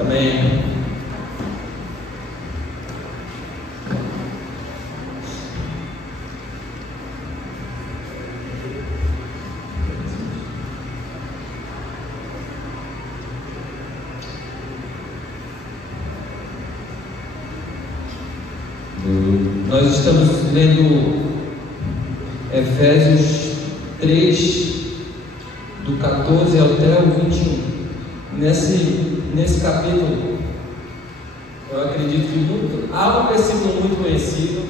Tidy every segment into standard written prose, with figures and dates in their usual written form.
Amém. Nós estamos lendo Efésios 3, do 14 até o 21. Nesse capítulo, eu acredito que há um versículo muito conhecido,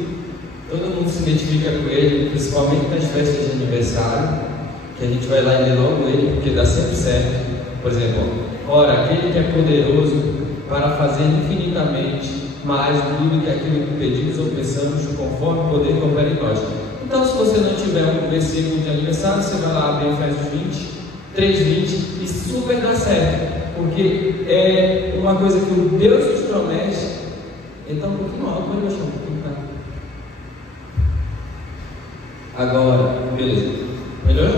todo mundo se identifica com ele, principalmente nas festas de aniversário, que a gente vai lá e lê logo ele, porque dá sempre certo. Por exemplo, ora, aquele que é poderoso para fazer infinitamente mais do que aquilo que pedimos ou pensamos, conforme o poder que opera em nós. Então, se você não tiver um versículo de aniversário, você vai lá abrir Efésios 20, 3:20 e super dá certo, porque é uma coisa que o Deus nos promete. Então, um pouquinho alto, pode baixar um pouquinho, tá? Agora, beleza. Melhor?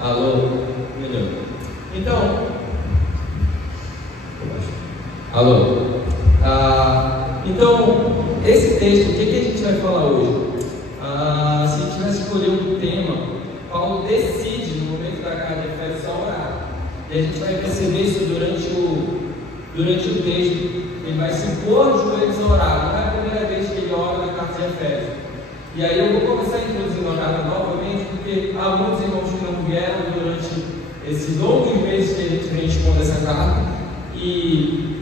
Alô? Melhor. Então, alô? Então, esse texto, o que a gente vai falar hoje? Se a gente vai escolher um tema, Paulo decide, no momento da carta de Efésios, a orar. E a gente vai perceber isso durante o texto. Ele vai se pôr de joelhos a orar. Não é a primeira vez que ele ora na carta de Efésios. E aí eu vou começar introduzindo a carta novamente, porque há muitos irmãos que não vieram durante esses longos meses que a gente vem expondo essa carta. E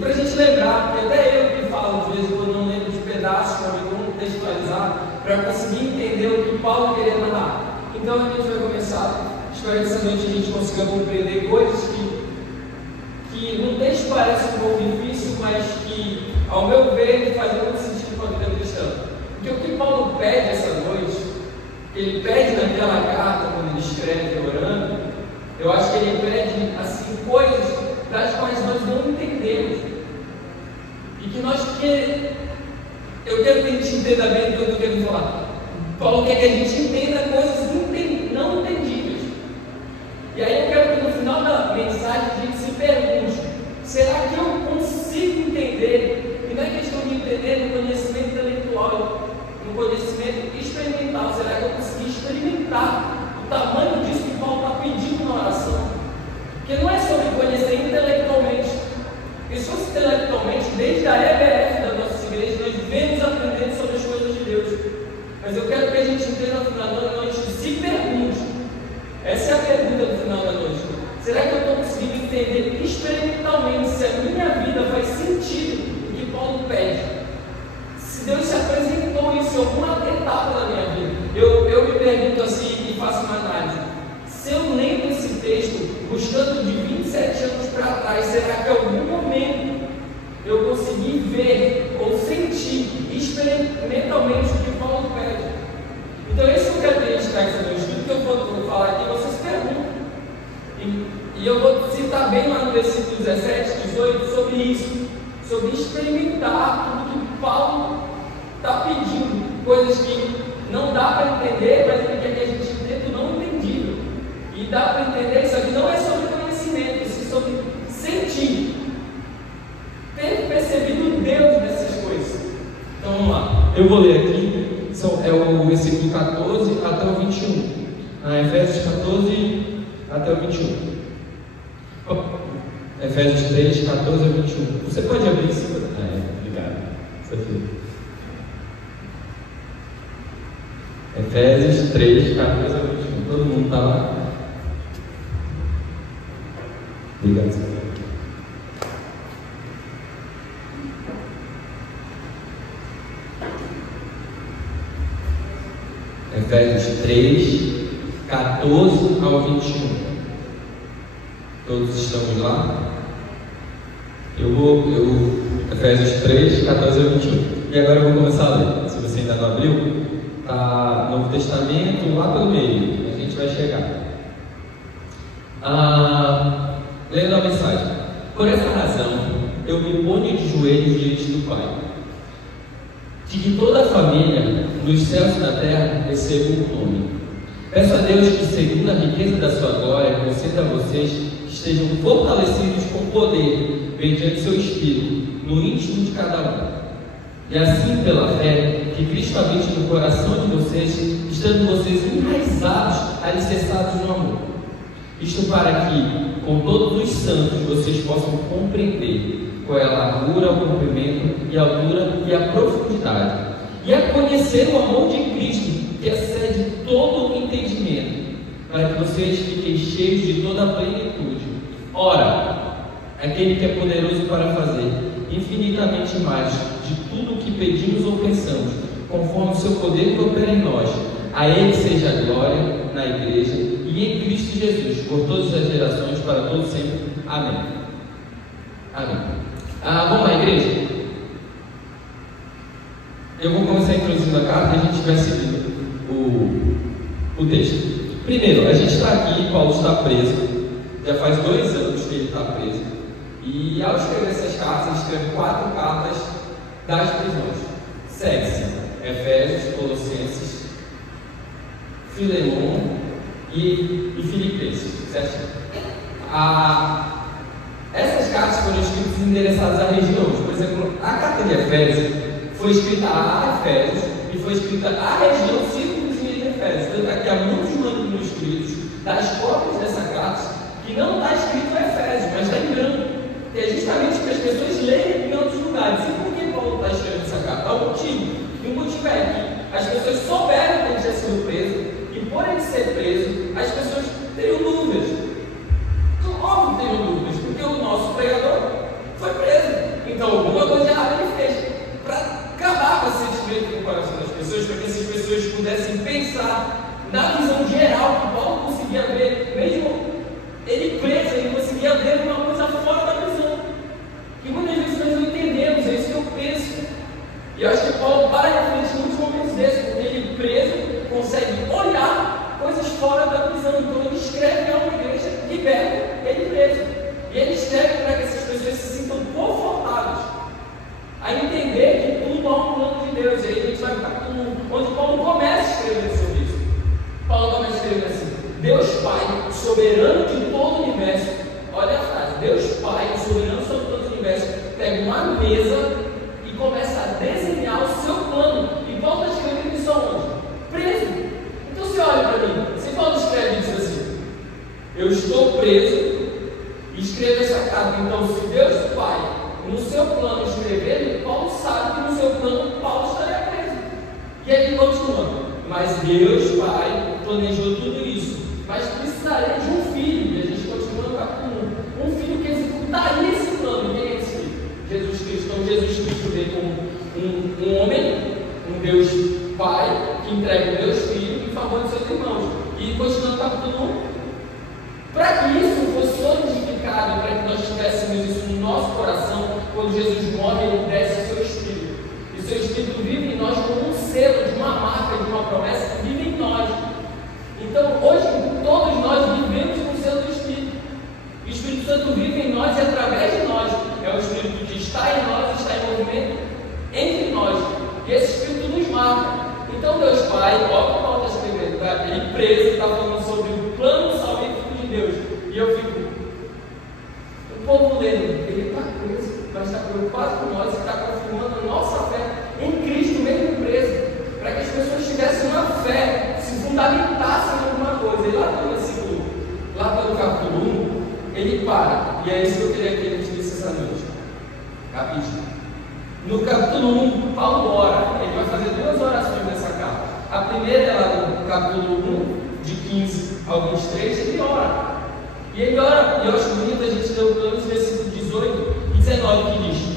para a gente lembrar, porque até eu que falo, de vez em quando não lembro de pedaços para me contextualizar, para conseguir entender o que Paulo queria narrar. Então a gente vai começar. Espero que essa noite a gente consiga compreender coisas que no texto parece um pouco difícil, mas que, ao meu ver, fazem muito sentido com a vida cristã. Porque o que Paulo pede essa noite, ele pede naquela carta, quando ele escreve orando, eu acho que ele pede assim, coisas das quais nós não entendemos. E que eu quero que a gente entenda bem o que eu estou querendo falar. Paulo quer que a gente entenda coisas não entendíveis. E aí eu quero que no final da mensagem a gente se pergunte: será que eu consigo entender? E não é questão de entender no conhecimento intelectual, no conhecimento experimental. Será que eu consegui experimentar o tamanho disso que Paulo está pedindo na oração? Porque não é sobre conhecer intelectualmente. Porque se fosse intelectualmente, desde a EBF da nossa igreja, nós vivemos aprendendo sobre as coisas de Deus. Mas eu quero que a gente entenda no final da noite e se pergunte. Essa é a pergunta do final da noite. Será que eu estou conseguindo entender experimentalmente se a minha vida faz sentido o que Paulo pede? Se Deus se apresentou isso em alguma etapa da minha vida? Eu me pergunto assim e faço uma análise. Se eu lembro esse texto, buscando de 27 anos para trás, será que em algum momento eu consegui ver ou sentir experimentalmente o que Paulo pede? Então esse que eu quero que a gente traga essa noite. Tudo que eu vou falar aqui, vocês perguntam. E eu vou citar bem lá no versículo 17, 18, sobre isso. Sobre experimentar tudo que Paulo está pedindo. Coisas que não dá para entender, mas ele quer que a gente entenda o não entendível. E dá para entender, isso aqui não é sobre conhecimento, isso é sobre sentir, ter percebido Deus nessas coisas. Então vamos lá, eu vou ler aqui, é o versículo 14 até o 21, Efésios 14 até o 21, Efésios 3, 14 a 21, você pode abrir em cima? Obrigado, isso aqui. Efésios 3, 14 a 21, todo mundo está lá? Obrigado, Senhor. Efésios 3, 14 ao 21. Todos estamos lá? Efésios 3, 14 ao 21. E agora eu vou começar a ler. Se você ainda não abriu, está Novo Testamento lá pelo meio. A gente vai chegar. Lendo a mensagem: por essa razão eu me ponho de joelhos diante do Pai, de que toda a família nos céus e na terra receba um nome. Peço a Deus que, segundo a riqueza da sua glória, conceda a vocês que estejam fortalecidos com poder, mediante seu Espírito, no íntimo de cada um. E assim, pela fé, que Cristo habite no coração de vocês, estando vocês enraizados, alicerçados no amor. Isto para que, com todos os santos, vocês possam compreender qual é a largura, o comprimento e a altura e a profundidade, e a conhecer o amor de Cristo, que excede todo o entendimento, para que vocês fiquem cheios de toda a plenitude. Ora, aquele que é poderoso para fazer infinitamente mais de tudo o que pedimos ou pensamos, conforme o seu poder que opera em nós, a Ele seja a glória na Igreja e em Cristo Jesus, por todas as gerações, para todos sempre. Amém. Amém. Vamos lá, igreja? Eu vou começar introduzindo a carta e a gente vai seguindo o texto. Primeiro, a gente está aqui, Paulo está preso, já faz 2 anos que ele está preso, e ao escrever essas cartas, ele escreve 4 cartas das prisões. Segue-se Efésios, Colossenses, Filemon e Filipenses, certo? Essas cartas foram escritas endereçadas a regiões. Por exemplo, a carta de Efésios foi escrita a Efésios e foi escrita à região circunvizinha de Efésios. Tanto é que há muitos manuscritos das cópias dessa carta que não está escrito Efésios, mas está em branco, que é justamente para as pessoas lerem em outros lugares. E por que Paulo está escrevendo essa carta? Há um motivo. E o motivo é que as pessoas souberam que ele tinha sido preso, e por ele ser preso, as pessoas teriam dúvidas. Óbvio que teriam dúvidas, porque o nosso pregador foi preso. Então, alguma coisa errada ele fez para acabar com esse descrédito no coração das pessoas, para que essas pessoas pudessem pensar na visão geral que Paulo conseguia ver, mesmo ele preso, ele conseguia ver uma coisa fora da prisão, que muitas vezes nós não entendemos. É isso que eu penso. E eu acho que Paulo para refletir muitos momentos desses, porque ele preso consegue olhar coisas fora da prisão. Então ele escreve a uma igreja liberta ele preso, e ele escreve para que essas pessoas se sintam confortáveis a entender que tudo há um plano de Deus. E aí a gente vai para o capítulo 1, onde Paulo começa a escrever sobre isso. Paulo começa a escrever assim: Deus Pai, soberano de todo o universo. Olha a frase: Deus Pai, soberano sobre todo o universo, pega uma mesa e começa a desenhar o seu plano. E Paulo está escrevendo isso aonde? Preso. Então você olha para mim, se Paulo escreve isso assim: eu estou preso, e escreve essa carta. Então, se Deus Pai, no seu plano, escrever, Paulo sabe que no seu plano Paulo estaria preso. E ele continua: mas Deus Pai planejou tudo isso, mas precisaria de um filho. E a gente continua no capítulo 1, um filho que executaria esse plano. Quem é esse filho? Jesus Cristo. Então Jesus Cristo veio como um homem, um Deus Pai, que entrega o Deus Filho em favor de seus irmãos. E continua no capítulo 1. Para que isso fosse solidificado, para que nós tivéssemos isso no nosso coração, quando Jesus morre, ele desce o seu Espírito. E o seu Espírito vive em nós como um selo de uma marca, de uma promessa que vive em nós. Então, hoje, todos nós vivemos com o selo do Espírito. O Espírito Santo vive em nós e através de nós. É o Espírito que está em nós, está em movimento entre nós. E esse Espírito nos marca. Então, Deus Pai, olha o que Paulo está escrevendo, tá? Ele preso, está falando sobre o plano salvífico de Deus. E eu fico, o povo lendo, ele está preso, mas está preocupado com nós e está confirmando a nossa fé em Cristo, mesmo preso, para que as pessoas tivessem uma fé, se fundamentassem em alguma coisa. E lá no versículo, lá pelo capítulo 1, ele para, e é isso que eu queria que ele disse essa noite. Capítulo. No capítulo 1, Paulo ora, ele vai fazer 2 orações nessa carta. A primeira é lá no capítulo 1, de 15 ao 23, ele ora. E ele ora, e eu acho bonito a gente ler o plano de versículo 18 e 19, que diz: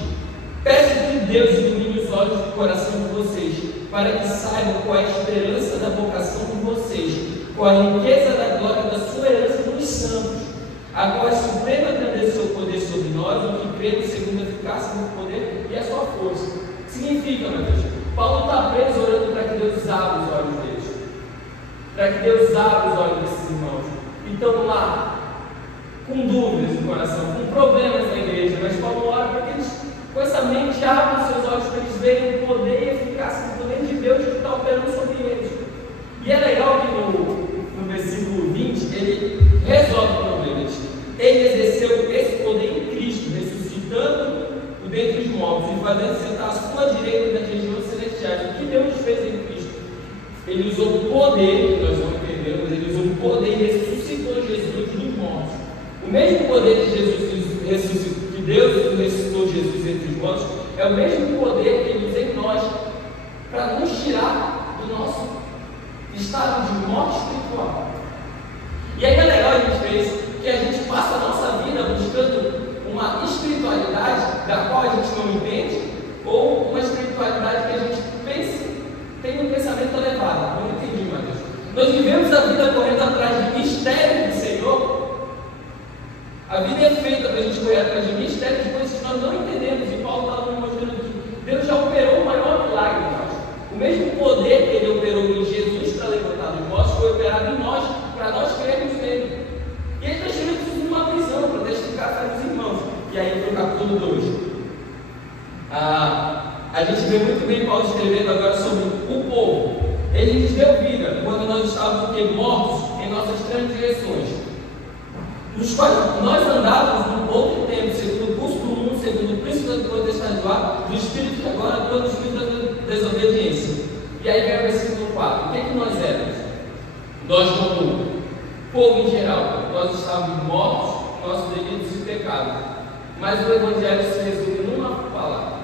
peço que Deus ilumine os olhos do coração de vocês, para que saibam qual é a esperança da vocação de vocês, qual a riqueza da glória da sua herança nos santos, a qual é suprema grandeza do seu poder sobre nós, o que cremos segundo a eficácia do poder e a sua força. Significa, meu Deus, Paulo está preso orando para que Deus abra os olhos deles, para que Deus abra os olhos desses irmãos. Então lá, com dúvidas no coração, com problemas na igreja, mas Paulo ora para que eles, com essa mente, abram os seus olhos para eles verem o poder e a eficácia do poder de Deus que está operando sobre eles. E é legal que no poder ressuscitou Jesus dos mortos. O mesmo poder que Deus ressuscitou Jesus entre os mortos é o mesmo poder que Ele usa em nós para nos tirar do nosso estado de morte espiritual. E aí é legal a gente ver isso, que a gente passa a nossa vida buscando uma espiritualidade da qual a gente não entende, ou uma espiritualidade que a gente tem um pensamento elevado. Não entendi, Mateus. Nós vivemos a vida correndo atrás de mistérios do Senhor. A vida é feita para a gente correr atrás de mistérios de coisas que nós não entendemos. E Paulo está nos mostrando que Deus já operou o maior milagre em nós. O mesmo poder que Ele operou em Jesus para levantar dos mortos foi operado em nós, para nós crermos nele. E Ele está tirando isso de uma prisão para testificar para os irmãos. E aí, no capítulo 2, a gente vê muito bem Paulo escrevendo agora sobre o povo. Ele nos deu vida quando nós estávamos mortos em nossas transgressões, nos quais nós andávamos no outro tempo, segundo o curso do mundo, segundo o príncipe da potestade do ar, do espírito que agora atua no espírito da desobediência. E aí vem o versículo 4. O que nós éramos? Nós, como povo em geral, nós estávamos mortos, nossos delitos e pecados. Mas o Evangelho se resume numa palavra: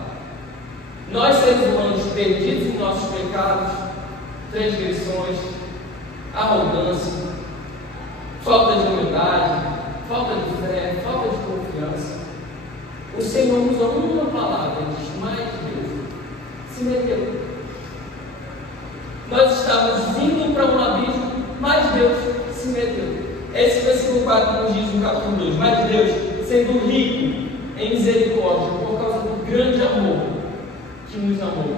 nós, seres humanos, perdidos em nossos pecados, transgressões, arrogância, falta de humildade, falta de fé, falta de confiança, o Senhor usa uma palavra e diz: mas Deus se meteu. Nós estávamos indo para um abismo, mas Deus se meteu. Esse versículo 4 nos diz no capítulo 2: mas Deus, sendo rico em misericórdia, por causa do grande amor que nos amou,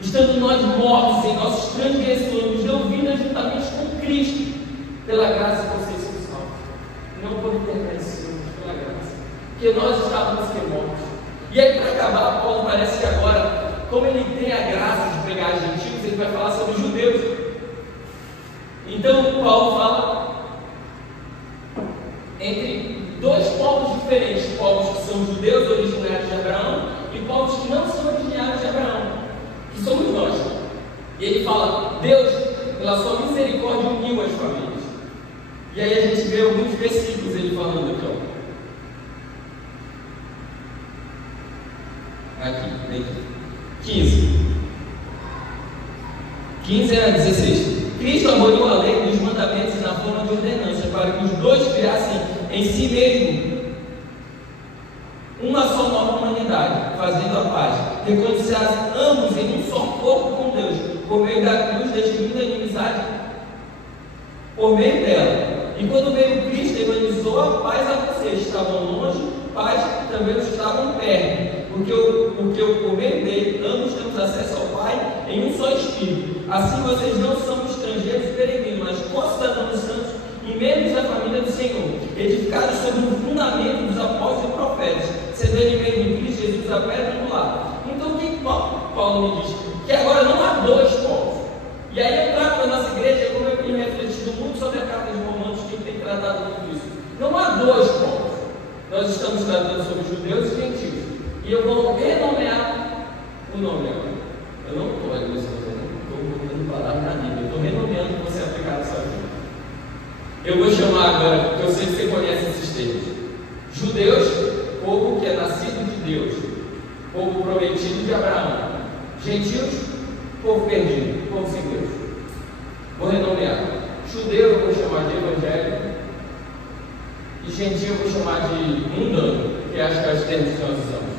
estando nós mortos em nossos transgressões, nos deu vida juntamente com Cristo. Pela graça vocês são salvos, não por intermédio, pela graça, porque nós estávamos mortos. E aí, para acabar, Paulo parece que agora, como ele tem a graça de pregar gentios, ele vai falar sobre os judeus. Então Paulo fala entre dois povos diferentes: povos que são judeus originários de Abraão e povos que não são originários de Abraão, que somos nós. E ele fala: Deus, pela sua misericórdia, uniu as famílias. E aí a gente vê alguns versículos ele falando aqui, ó. Aqui, 15 a 16. Cristo aboliu a lei dos mandamentos na forma de ordenança, para que os dois criassem em si mesmo uma só nova humanidade, fazendo a paz, reconciliassem ambos em um só corpo com Deus, por meio da cruz, destruindo a inimizade por meio dela. E quando veio Cristo, evangelizou a paz a vocês. Estavam longe, paz também estavam perto, porque por meio dele ambos temos acesso ao Pai em um só Espírito. Assim vocês não são estrangeiros e peregrinos, mas concidadãos santos e membros da família do Senhor, edificados sobre o fundamento dos apóstolos e profetas, sendo ele mesmo em Cristo Jesus a pedra angular. Então o que Paulo me diz? Que agora não há dois povos. E aí eu trago para a nossa igreja, como eu tenho refletido muito sobre a carta de Romanos, que tem tratado muito isso. Não há dois povos. Nós estamos tratando sobre judeus e gentios. E eu vou renomear o nome agora. Eu não estou ali nesse nome, não estou botando palavra na Bíblia. Eu estou renomeando para você aplicar na sua vida. Eu vou chamar agora, porque eu sei que você conhece esses termos: judeus, povo que é nascido de Deus, povo prometido de Abraão; gentios, povo perdido, povo sem Deus. Vou renomear: judeu eu vou chamar de evangélico, e gentio eu vou chamar de mundano, que acho que é os termos que nós usamos.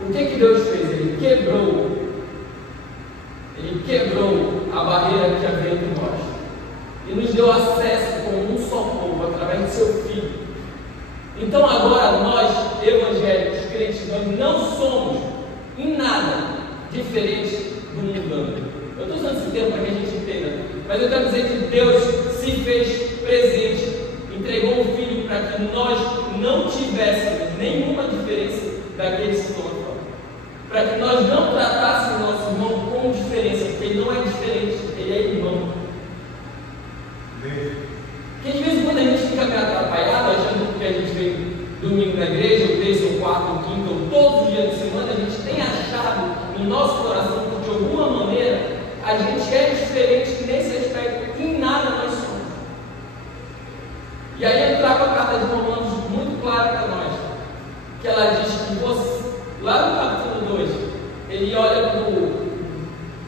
O que Deus fez? Ele quebrou a barreira que havia entre nós e nos deu acesso como um só povo através de seu Filho. Então agora nós, evangélicos, crentes, nós não somos em nada diferente do mundano. Eu estou usando esse termo para que a gente entenda, mas eu quero dizer que Deus se fez presente, entregou o Filho para que nós não tivéssemos nenhuma diferença daqueles que estão lá fora, para que nós não tratássemos nosso irmão com diferença, porque ele não é diferente, ele é irmão. Porque de vez em quando a gente fica meio atrapalhado, achando que a gente vem domingo na igreja, ou terça, ou quarta, ou quinta, ou todos os dias da semana, a gente tem achado no nosso coração que de alguma maneira a gente é diferente nesse aspecto, em nada nós somos. que ela diz que você, lá no capítulo 2, ele olha para o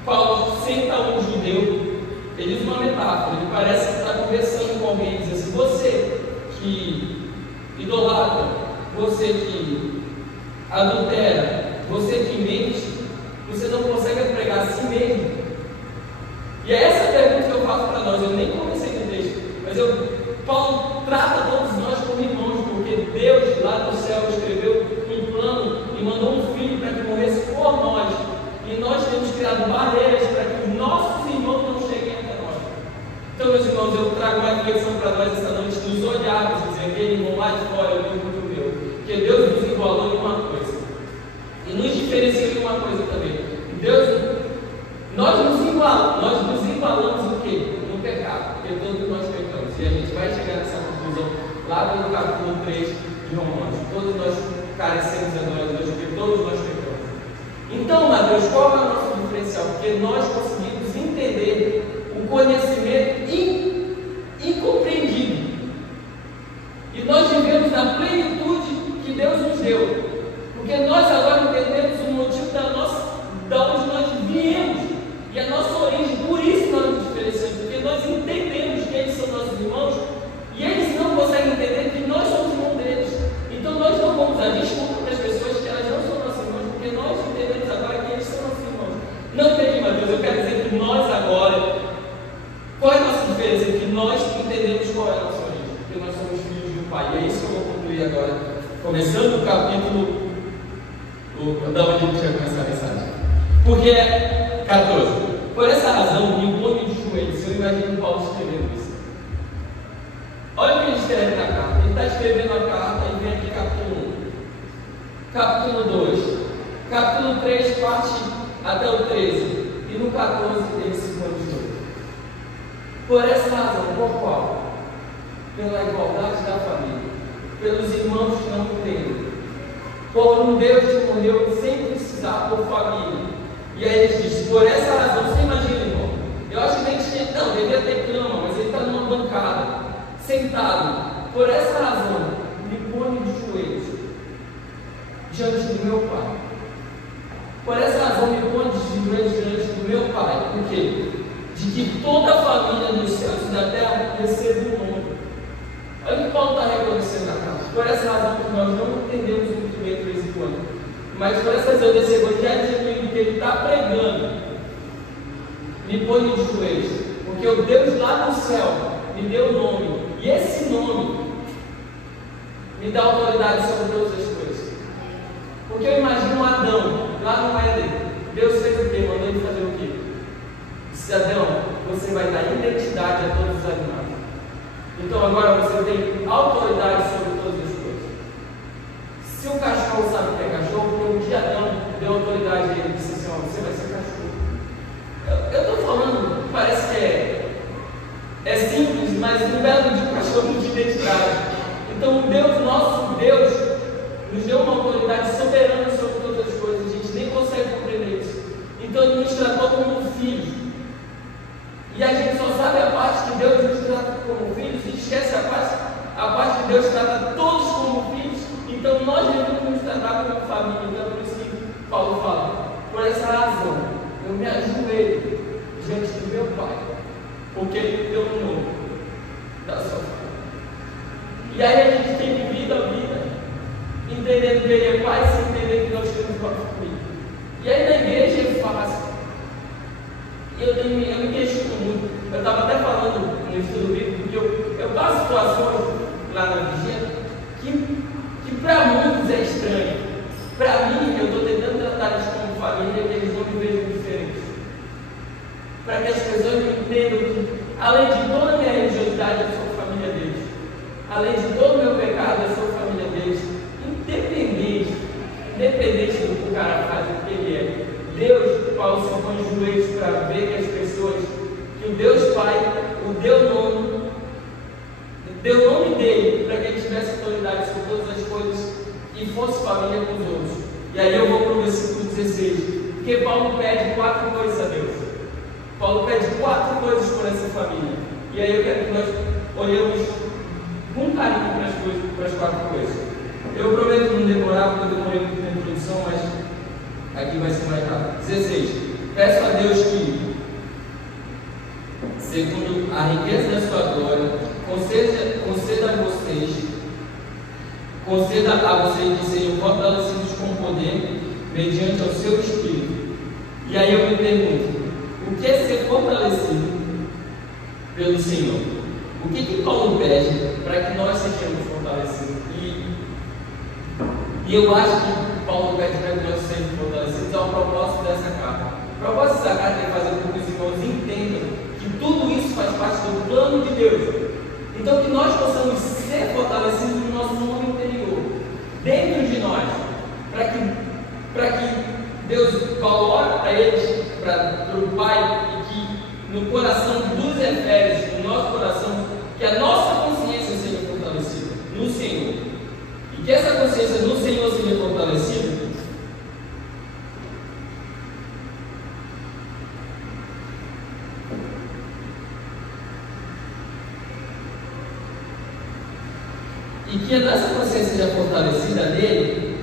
Paulo, senta um judeu, ele usa uma metáfora, ele parece que está conversando com alguém, diz assim: você que idolatra, você que adultera, você que mente, você não consegue pregar a si mesmo? E é essa pergunta que eu faço para nós. Eu nem comecei no texto, mas Paulo trata todos nós como irmãos, porque Deus lá no céu escreveu um plano e mandou um filho para que morresse por nós, e nós temos criado barreiras para que os nossos irmãos não cheguem até nós. Então, meus irmãos, eu trago uma reflexão para nós esta noite, nos olharmos e dizer: aquele irmão lá de fora é o mesmo que o meu, porque Deus nos igualou em uma coisa e nos diferenciou em uma coisa também. Nós nos igualamos o quê? No pecado, porque todos nós pecamos, e a gente vai chegar nessa conclusão lá no capítulo 3 de Romanos. Todos nós carecemos da glória de Deus, porque todos nós pecamos. Então, Mateus, qual é o nosso diferencial? Porque nós conseguimos entender o conhecimento incompreendido, e nós vivemos na plenitude que Deus nos deu, porque nós agora entendemos o motivo da onde nós viemos e a nossa origem. Por isso nós nos diferenciamos, porque nós entendemos que eles são nossos irmãos e eles não conseguem entender que nós somos irmãos deles. Então nós não vamos dar desculpa para as pessoas que elas não são nossos irmãos, porque nós entendemos agora que eles são nossos irmãos. Não entendi, Mateus. Eu quero dizer que nós agora, qual é a nossa diferença? Que nós entendemos qual é a nossa origem, porque nós somos filhos do Pai. E é isso que eu vou concluir agora, começando o capítulo da onde a gente vai começar a mensagem. Porque 14. Por essa razão, me imponho de joelhos. Eu imagino Paulo escrevendo isso. Olha o que ele escreve na carta. Ele está escrevendo a carta e vem aqui capítulo 1, capítulo 2, capítulo 3, parte até o 13. E no 14 ele se põe de joelhos. Por essa razão, por qual? Pela igualdade da família, pelos irmãos que não creem, por um Deus que morreu sem precisar por família. E aí ele diz: por essa razão, você imagina, irmão, eu acho que nem tinha, não, devia ter cama, mas ele está numa bancada, sentado. Por essa razão, me ponho de joelhos diante do meu Pai. Por essa razão, me ponho de joelhos diante do meu Pai. Por quê? De que toda a família dos céus e da terra receba o nome. Olha o que Paulo está reconhecendo na carta. Por essa razão que nós não entendemos muito bem de vez em quando, mas por essa razão desse evangelho genuíno que ele está pregando, me ponho de joelhos, porque o Deus lá no céu me deu o nome, e esse nome me dá autoridade sobre todas as coisas. Porque eu imagino Adão lá no Éden. Deus fez o quê? Mandou ele fazer o quê? Disse: Adão, você vai dar identidade a todos os animais. Então agora você tem autoridade sobre todas as coisas. Se o cachorro sabe que é cachorro, porque um dia Adão deu autoridade a ele e disse assim: ó, você vai ser cachorro. Eu estou falando, parece que é simples, mas no belo dia o cachorro de identidade. Então o Deus, nosso Deus, nos deu uma autoridade soberana sobre todas as coisas. A gente nem consegue compreender isso. Então ele nos tratou como filhos. E a gente só sabe a parte que Deus nos trata como filhos e esquece a parte que Deus trata todos como filhos. Então nós devemos nos tratar como família. Então é por isso que Paulo fala: por essa razão eu me ajoelho diante do meu Pai, porque Ele deu o nome da sua família. E aí a gente tem vivido a vida entendendo que Ele é Pai, sem entender que nós temos uma família. E aí na igreja é fácil. Eu me questiono muito. Eu estava até falando no estudo bíblico que eu passo situações lá na vigília que para muitos é estranho. Para mim, eu estou tentando tratar eles como família, que eles não me vejam diferentes. Para que as pessoas me entendam que, além de toda a minha religiosidade, eu sou família deles. Além de todo o meu pecado, eu sou família deles. Independente do que o cara faz, do que ele é. Deus, Paulo se põe de joelhos para ver que as pessoas, que o Deus Pai o deu o nome dele para que ele tivesse autoridade sobre todas as coisas e fosse família com os outros. E aí eu vou para o versículo 16, porque Paulo pede 4 coisas a Deus. Paulo pede 4 coisas por essa família. E aí eu quero que nós olhemos com carinho para as 4 coisas. Eu prometo não demorar, porque eu demorei muito na introdução, mas aqui vai ser mais rápido. 16. Peço a Deus que, segundo a riqueza da sua glória, conceda a vocês que sejam fortalecidos com poder, mediante o seu Espírito. E aí eu me pergunto, o que é ser fortalecido pelo Senhor? O que Paulo pede para que nós sejamos fortalecidos? E eu acho que Paulo pede para que nós sejamos fortalecidos ao propósito dessa carta. O propósito dessa carta é fazer com que os irmãos entendam que tudo isso faz parte do plano de Deus. Então que nós possamos ser fortalecidos no nosso homem interior, dentro de nós, para que Deus coloque para eles, para o Pai, e que no coração dos Efésios, no nosso coração, que a nossa consciência seja fortalecida no Senhor. E que essa consciência no Senhor seja fortalecida, e que a nossa consciência seja fortalecida nele,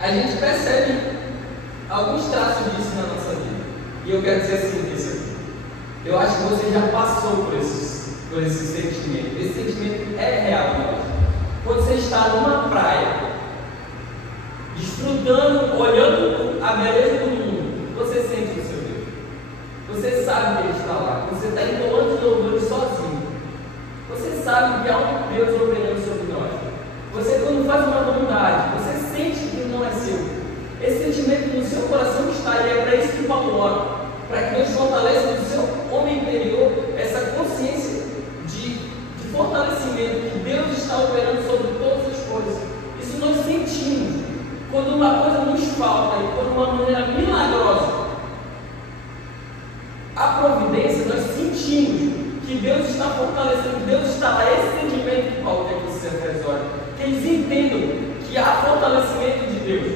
a gente percebe alguns traços disso na nossa vida. E eu quero dizer assim, eu acho que você já passou por esse sentimento. Esse sentimento é real, né? Quando você está numa praia, desfrutando, olhando a beleza do mundo, você sente o seu Deus. Você sabe que Ele está lá. Você está entoando de louvores sozinho. Você sabe que há um Deus operando sobre nós. Você, quando faz uma bondade, você sente que não é seu. Esse sentimento no seu coração está, e é para isso que Paulo ora, para que Deus fortaleça no seu homem interior essa consciência de fortalecimento, que Deus está operando sobre todas as coisas. Isso nós sentimos quando uma coisa nos falta e por uma maneira milagrosa. A providência, nós sentimos que Deus está fortalecendo, que Deus está lá. Esse sentimento que Paulo tem aqui nos Efésios, que eles entendam que há fortalecimento de Deus.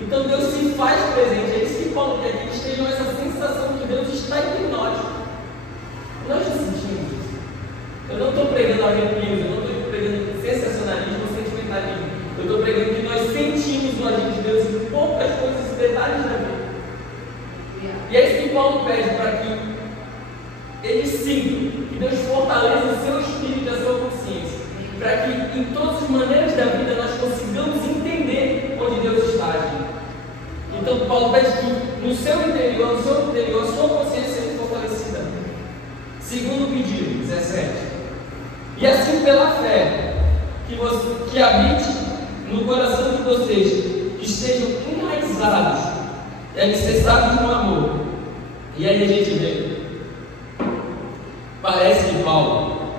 Então Deus se faz presente. É isso que Paulo quer, que eles tenham essa sensação que Deus está entre nós. Nós já sentimos isso. Eu não estou pregando arrepios, eu não estou pregando sensacionalismo ou sentimentalismo. Eu estou pregando que nós sentimos o agir de Deus em poucas coisas e detalhes da vida. E é isso que Paulo pede, para que eles sintam, que Deus fortaleça o seu espírito e a sua consciência, para que em todas as maneiras da vida nós consigamos entender onde Deus está agindo. Então Paulo pede que no seu interior, a sua consciência seja fortalecida. Segundo pedido, 17. E assim pela fé, que habite no coração de vocês, que estejam enraizados e alicerçados no amor. E aí a gente vê, parece que Paulo,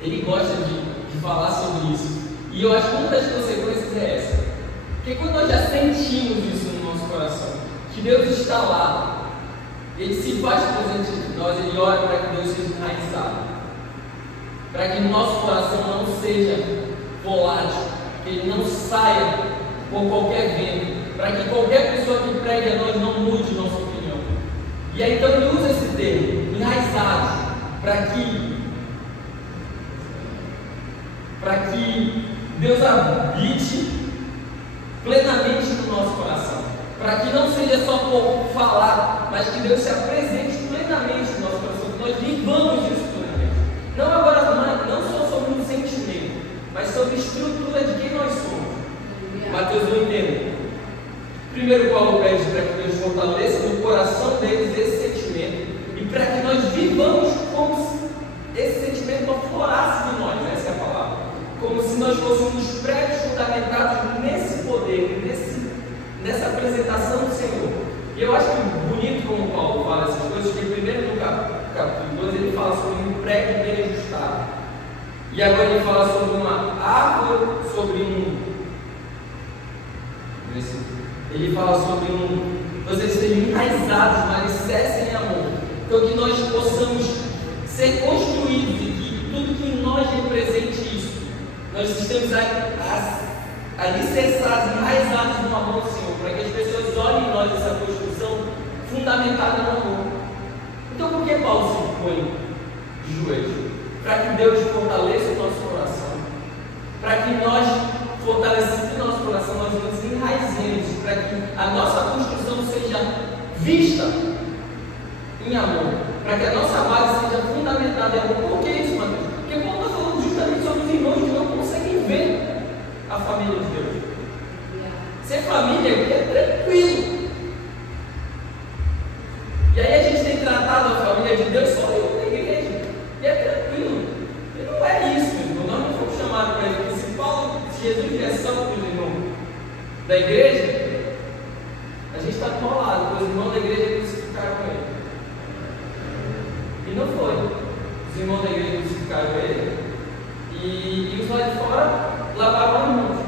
ele gosta de falar sobre isso. E eu acho que uma das consequências é essa. Porque quando nós já sentimos isso no nosso coração, que Deus está lá, Ele se faz presente entre nós, Ele ora para que Deus seja enraizado, para que o nosso coração não seja volátil, que ele não saia por qualquer vento, para que qualquer pessoa que pregue a nós não mude nossa opinião. E aí então ele usa esse termo, enraizados, para que Deus habite plenamente no nosso coração, para que não seja só por falar, mas que Deus se apresente plenamente no nosso coração, que nós vivamos isso plenamente. Não agora, não só sobre um sentimento, mas sobre a estrutura de quem nós somos. Mateus não entende. Primeiro Paulo pede para que Deus fortaleça no coração deles esse sentimento, e para que nós vivamos como se esse sentimento aflorasse de nós, essa é a palavra, como se nós fôssemos prédios fundamentados nesse poder, nessa apresentação do Senhor. E eu acho que bonito como Paulo fala essas coisas, que primeiro no capítulo 2 ele fala sobre um prédio bem ajustado, e agora ele fala sobre uma árvore, ele fala sobre vocês serem enraizados, mas alicercem em amor. Então que nós possamos ser construídos, e que tudo que em nós represente isso, nós estamos alicerçados, enraizados no amor do Senhor, para que as pessoas olhem em nós essa construção fundamentada no amor. Então por que Paulo se põe de joelhos? Para que Deus fortaleça o nosso coração, para que nós fortalecido em nosso coração, nós nos enraizemos para que a nossa construção seja vista em amor, para que a nossa base seja fundamentada em amor. Por que isso, Mateus? Porque Paulo está falando justamente sobre os irmãos que não conseguem ver a família de Deus. Ser família aqui é tranquilo. E aí a gente tem tratado a família de Deus só na igreja. E é tranquilo. E não é isso, irmão. Nós não fomos chamados para isso. Se Jesus viesse só para os irmãos da igreja, a gente está atolado, porque os irmãos da igreja crucificaram ele. E não foi. Os irmãos da igreja crucificaram ele. E os lá de fora lavaram as mãos.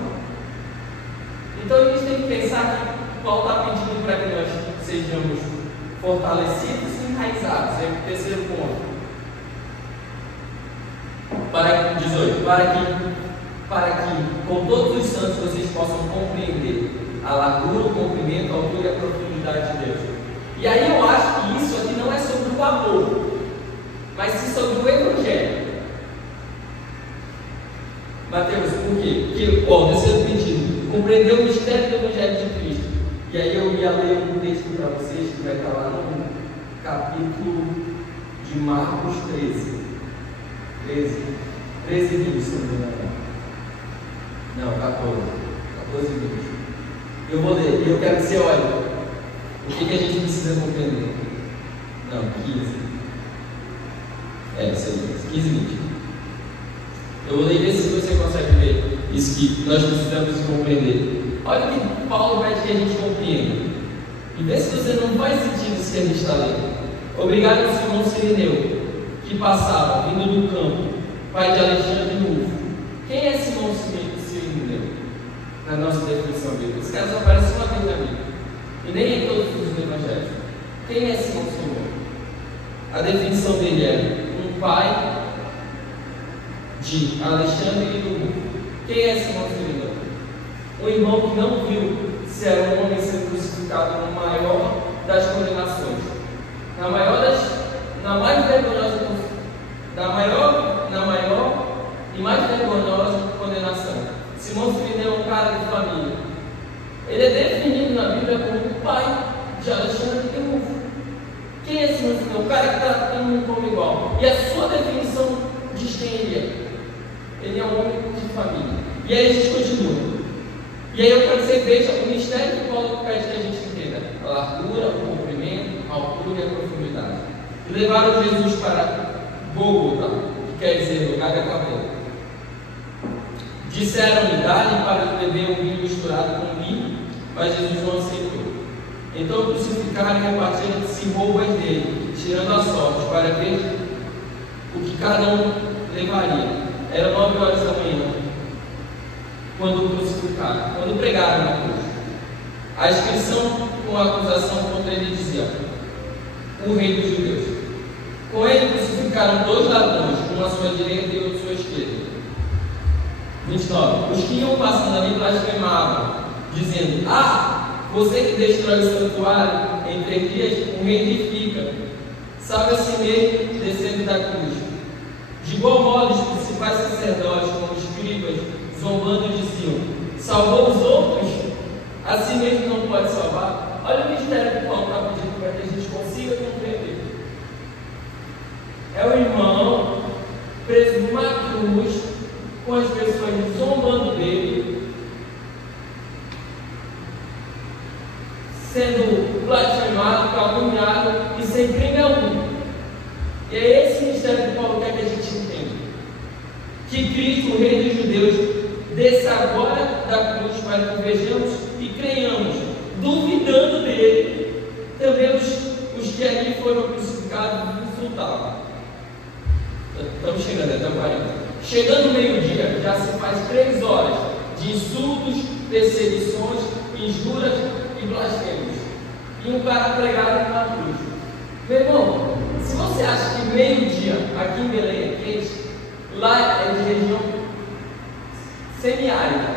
Então a gente tem que pensar que Paulo está pedindo para que nós sejamos fortalecidos e enraizados. É o terceiro ponto. Para 18. Para que com todos os santos vocês possam compreender a largura, o comprimento, a altura e a profundidade de Deus. E aí eu acho que isso aqui não é sobre o amor, mas sim sobre o Evangelho. Mateus, por quê? Porque, terceiro pedido, compreender o mistério do Evangelho de Cristo. E aí eu ia ler um texto para vocês que vai estar lá no capítulo de Marcos 13 e 20, se não me engano. Não, 14 e 20. Eu vou ler, e eu quero que você olhe o que a gente precisa compreender. Não, 15. Isso aí, 15 e 20. Eu vou ler e ver se você consegue ver isso que nós precisamos compreender. Olha o que Paulo pede que a gente compreenda. E vê se você não faz sentido isso que a gente está lendo. Obrigado ao Simão Sirineu, que passava, vindo do campo, pai de Alexandre e Rufo. Quem é Simão Sirineu? Na nossa definição bíblica. Esse caso aparece uma vez na Bíblia. E nem em todos os evangelhos. Quem é Simão Sirineu? A definição dele é um pai de Alexandre e do Rufo. Quem é Simão Sirineu? Um irmão que não viu se era um homem sendo crucificado no maior das condenações. Na mais vergonhosa e mais vergonhosa condenação. Simão Sirineu é um cara de família. Ele é definido na Bíblia como o pai de Alexandre e Rufo. Quem é Simão Sirineu? O cara que está todo mundo como igual. E a sua definição diz quem ele é. Ele é um homem de família. E aí a gente continua. E aí eu quero que você veja o mistério que Paulo pede que a gente entenda: a largura, o comprimento, a altura e a profundidade. E levaram Jesus para Gólgota, que quer dizer lugar da caveira. Disseram-lhe: dá-lhe para beber um vinho misturado com vinho, mas Jesus não aceitou. Então crucificaram e repartiram-se roupas dele, tirando a sorte, para ver o que cada um levaria. Era 9 horas da manhã, quando crucificaram, quando pregaram na cruz. A inscrição com a acusação contra ele dizia: o rei dos judeus. Com ele crucificaram 2 ladrões, um à sua direita e outro à sua esquerda. 29. Os que iam passando ali blasfemavam, dizendo: você que destrói o santuário em 3 dias, o reedifica. Sabe a si mesmo, descendo da cruz. De igual modo, os principais sacerdotes, como escribas, zombando, diziam: salvou os outros, a si mesmo não pode salvar. Olha o mistério que Paulo está pedindo para que a gente consiga compreender. É o irmão preso numa cruz, com as pessoas zombando dele, sendo blasfemado, caluniado e sem crime algum. E é esse mistério que Paulo quer que a gente entenda: que Cristo, o Rei dos Judeus, desce agora da cruz para que vejamos e creiamos, duvidando dele, também os que ali foram crucificados insultavam. Estamos chegando até o 40. Chegando o meio-dia, já se faz 3 horas de insultos, perseguições, injuras e blasfêmias. E um cara pregado na cruz. Meu irmão, se você acha que meio-dia aqui em Belém é quente, lá é de região semiárida,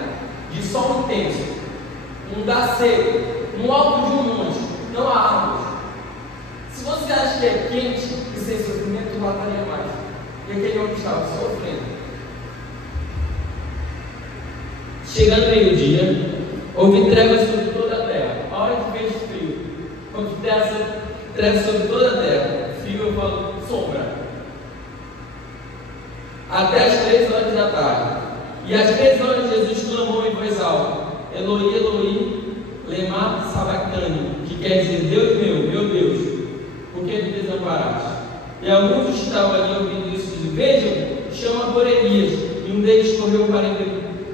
de sol intenso, um lugar seco, no alto de um monte, não há árvores. Se você acha que é quente e sem sofrimento, mataria mais. E aquele homem estava sofrendo. Chegando meio-dia, houve trevas sobre toda a terra. A hora que fez frio, quando trevas sobre toda a terra, frio eu falo sombra, até as 3 horas da tarde. E às 3 horas Jesus clamou em voz alta: Eloi, Eloi, lema sabachthani, que quer dizer: Deus meu Deus, por que me desamparaste? E alguns que estavam ali ouvindo isso dizem: Vejam, chama por Elias. E um deles correu para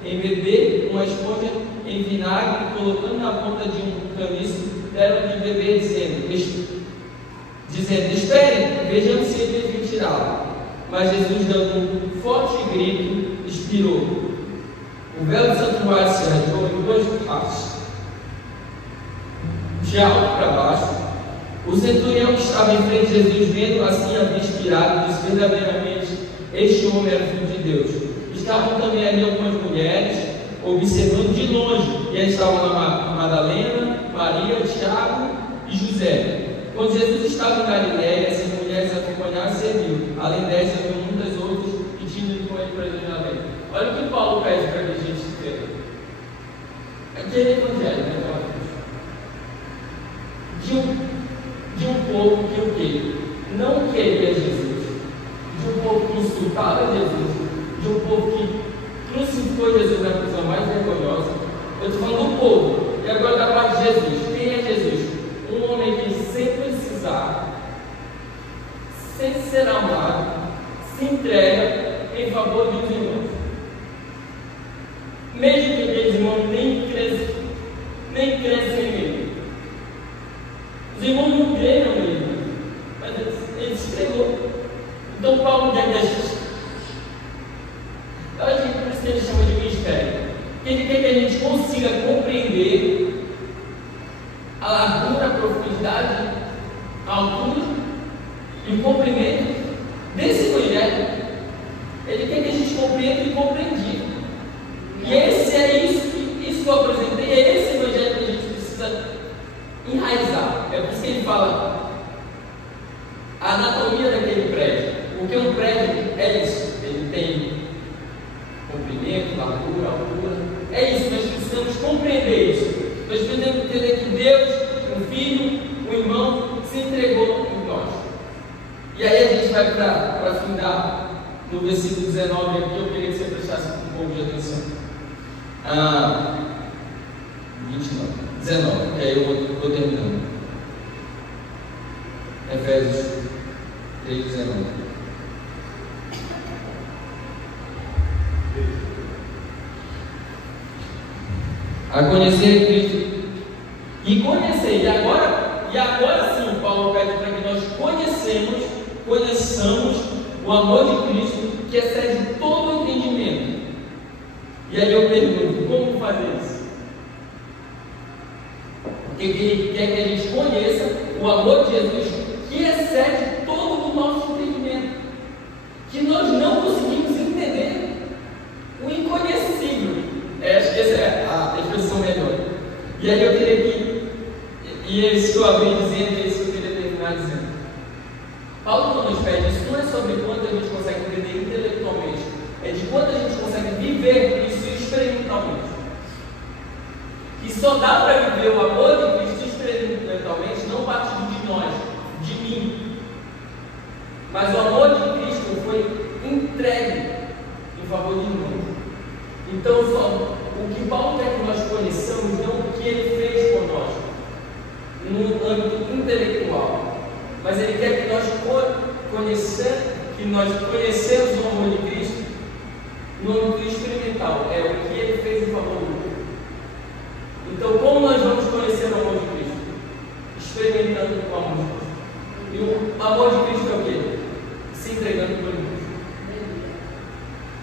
embeber uma esponja em vinagre, e colocando na ponta de um caniço, deram de beber, dizendo: Esperem, vejamos se ele vai tirá-lo. Mas Jesus, dando um forte grito, expirou. O véu do santuário se rasgou em 2 partes, de alto para baixo. O centurião que estava em frente de Jesus, vendo assim havia expirado, disse: verdadeiramente este homem era filho de Deus. Estavam também ali algumas mulheres, observando de longe, e eles estavam lá Madalena, Maria, Tiago e José. Quando Jesus estava em Galiléia, essas mulheres acompanharam e serviam. Além destas, havia muitas outras que tinham ido com ele para Jerusalém. Olha o que Paulo pede para que a gente entenda. Aquele evangelho, né, de um povo que o quê? Não queria Jesus, de um povo que insultava Jesus, de um povo que crucificou Jesus na prisão mais vergonhosa. Eu estou falando do povo, e agora da parte de Jesus. Quem é Jesus? Um homem que, sem precisar, sem ser amado, se entrega em favor dos irmãos, mesmo que aqueles irmãos nem crescem nele. Os irmãos não creram nele, mas ele se entregou. Então Paulo quer que a gente, eu acho que por isso que ele chama de mistério, porque ele quer que a gente consiga compreender a largura, a profundidade, a altura e o comprimento desse evangelho. Ele quer que a gente compreenda e compreendia. E esse é isso que eu apresentei, é esse evangelho que a gente precisa enraizar. É por isso que ele fala a anatomia daquele prédio. Porque um prédio é isso, ele tem comprimento, largura, altura. É isso, nós precisamos compreender isso. Nós precisamos entender que Deus, o Filho, o irmão, se entregou em nós. E aí a gente vai para findar no versículo 19 aqui. Eu queria que você prestasse um pouco de atenção. 19, que aí eu vou terminando. Efésios 3:19. A conhecer Cristo e conhecer, e agora sim Paulo pede para que nós conheçamos o amor de Cristo, que excede todo o entendimento. E aí eu pergunto, como fazer isso? Porque ele quer que a gente conheça o amor de Jesus, que excede todo o nosso entendimento, que nós não conseguimos entender, o inconhecível. Acho que essa é a expressão melhor. E aí eu queria que, e é isso que eu abri dizendo, é isso que eu queria terminar dizendo. Paulo, quando nos pede isso, não é sobre quanto a gente consegue entender intelectualmente, é de quanto a gente consegue viver isso experimentalmente. E só dá para viver o amor de Cristo experimentalmente não partindo de nós, de mim. Mas o amor de Cristo foi entregue em favor de nós. Então, o que Paulo quer que nós conheçamos não o que ele fez por nós, no âmbito intelectual, mas ele quer que nós conhecemos o amor de Cristo no âmbito experimental, é o que ele fez em favor do mundo. Então, como nós vamos conhecer o amor de Cristo? Experimentando o amor de Cristo. E o amor de Cristo é o quê? Se entregando por nós.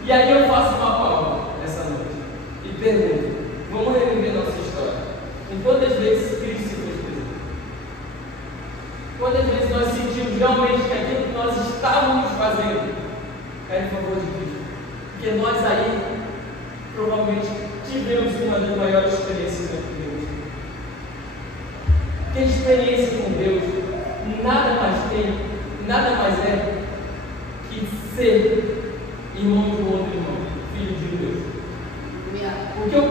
E aí eu faço uma pausa nessa noite e pergunto, vamos reviver nossa história. Em quantas vezes Cristo se fez presente? Quantas vezes nós sentimos realmente que aquilo que nós estávamos fazendo era em favor de Cristo? Porque nós aí provavelmente tivemos uma das maiores experiências com Deus. Porque a experiência com Deus nada mais é que ser irmão de um outro irmão, filho de Deus. Porque o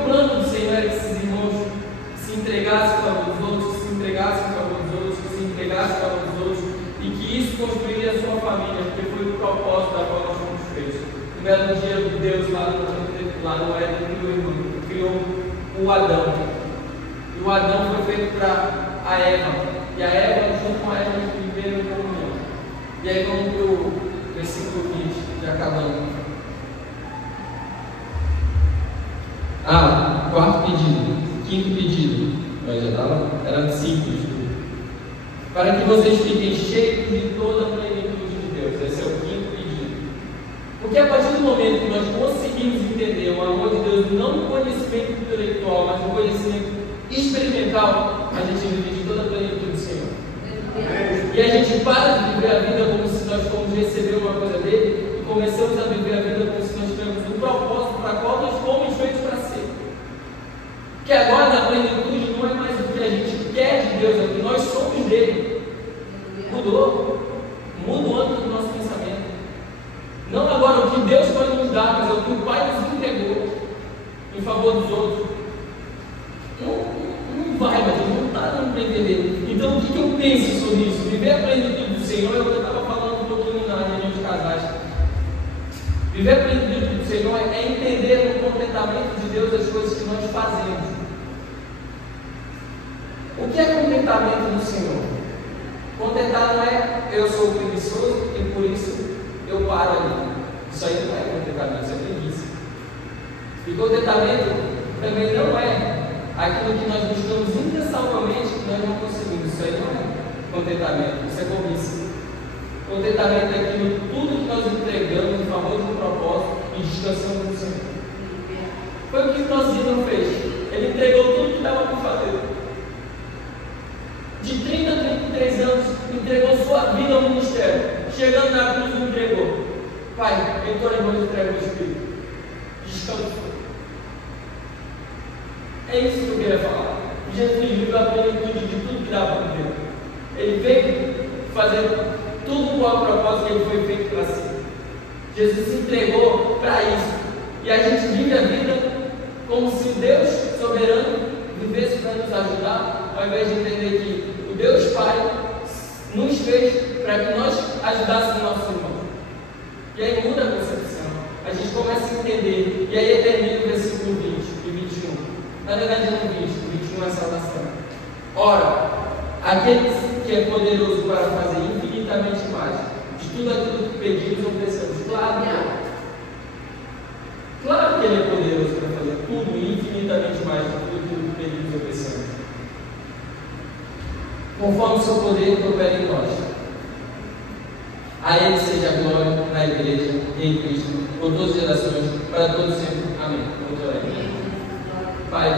Deus lá no Éden criou o Adão. E o Adão foi feito para a Eva. E a Eva, junto com a Eva, viveram em comunhão. E aí vamos para o versículo 20, já acabando. Quarto pedido, quinto pedido, mas já estava, era simples. Para que vocês fiquem cheios de toda a plenitude de Deus. Esse é o quinto pedido. Porque a partir do momento que nós conseguimos entender o amor de Deus, não no conhecimento intelectual, mas no conhecimento experimental, a gente vive de toda a plenitude do Senhor. E a gente para de viver a vida como se nós fomos receber uma coisa dele e começamos a viver a vida como se nós tivéssemos um propósito para qual nós fomos feitos para ser. Que agora na plenitude não é mais o que a gente quer de Deus, é o que nós somos dele. Mudou. Muda o âmbito do nosso pensamento. Não agora o que Deus pode nos dar, mas é o que o Pai nos entregou em favor dos outros. Não vai, mas não está dando para entender. Então o que eu penso sobre isso? Viver a plenitude do Senhor é o que eu estava falando um pouquinho na reunião de casais. Viver a plenitude do Senhor é entender no contentamento de Deus as coisas que nós fazemos. O que é contentamento no Senhor? Contentar não é eu sou preguiçoso e por isso eu paro ali. Isso aí não é contentamento, isso é preguiça. E contentamento também não é aquilo que nós buscamos incansavelmente que nós não conseguimos. Isso aí não é contentamento, isso é cobiça. Contentamento é aquilo, tudo que nós entregamos em favor de um propósito e descansamos no Senhor. Foi o que o nosso Senhor fez. Ele entregou tudo que dava para fazer. De 30 a 33 anos, entregou sua vida ao ministério. Chegando na cruz, não entregou. Pai, em tua mão entrega o Espírito. Descansou. É isso que eu queria falar. Jesus viveu a plenitude de tudo que dava para viver. Ele veio fazer tudo com o propósito que ele foi feito para si. Jesus se entregou para isso. E a gente vive a vida como se Deus soberano vivesse para nos ajudar, ao invés de entender que o Deus Pai nos fez para que nós ajudássemos nossos irmãos. E aí muda a concepção. A gente começa a entender. E aí termina o versículo 20 e 21. Na verdade não 20, o 21 é salvação. Ora, aquele que é poderoso para fazer infinitamente mais de tudo aquilo que pedimos ou pensamos. Claro que ele é poderoso para fazer tudo infinitamente mais de tudo aquilo que pedimos ou pensamos. Conforme o seu poder que opera em nós. A ele seja a glória na igreja e em Cristo, por todas as gerações, para todos sempre. Amém. Vamos orar. Pai,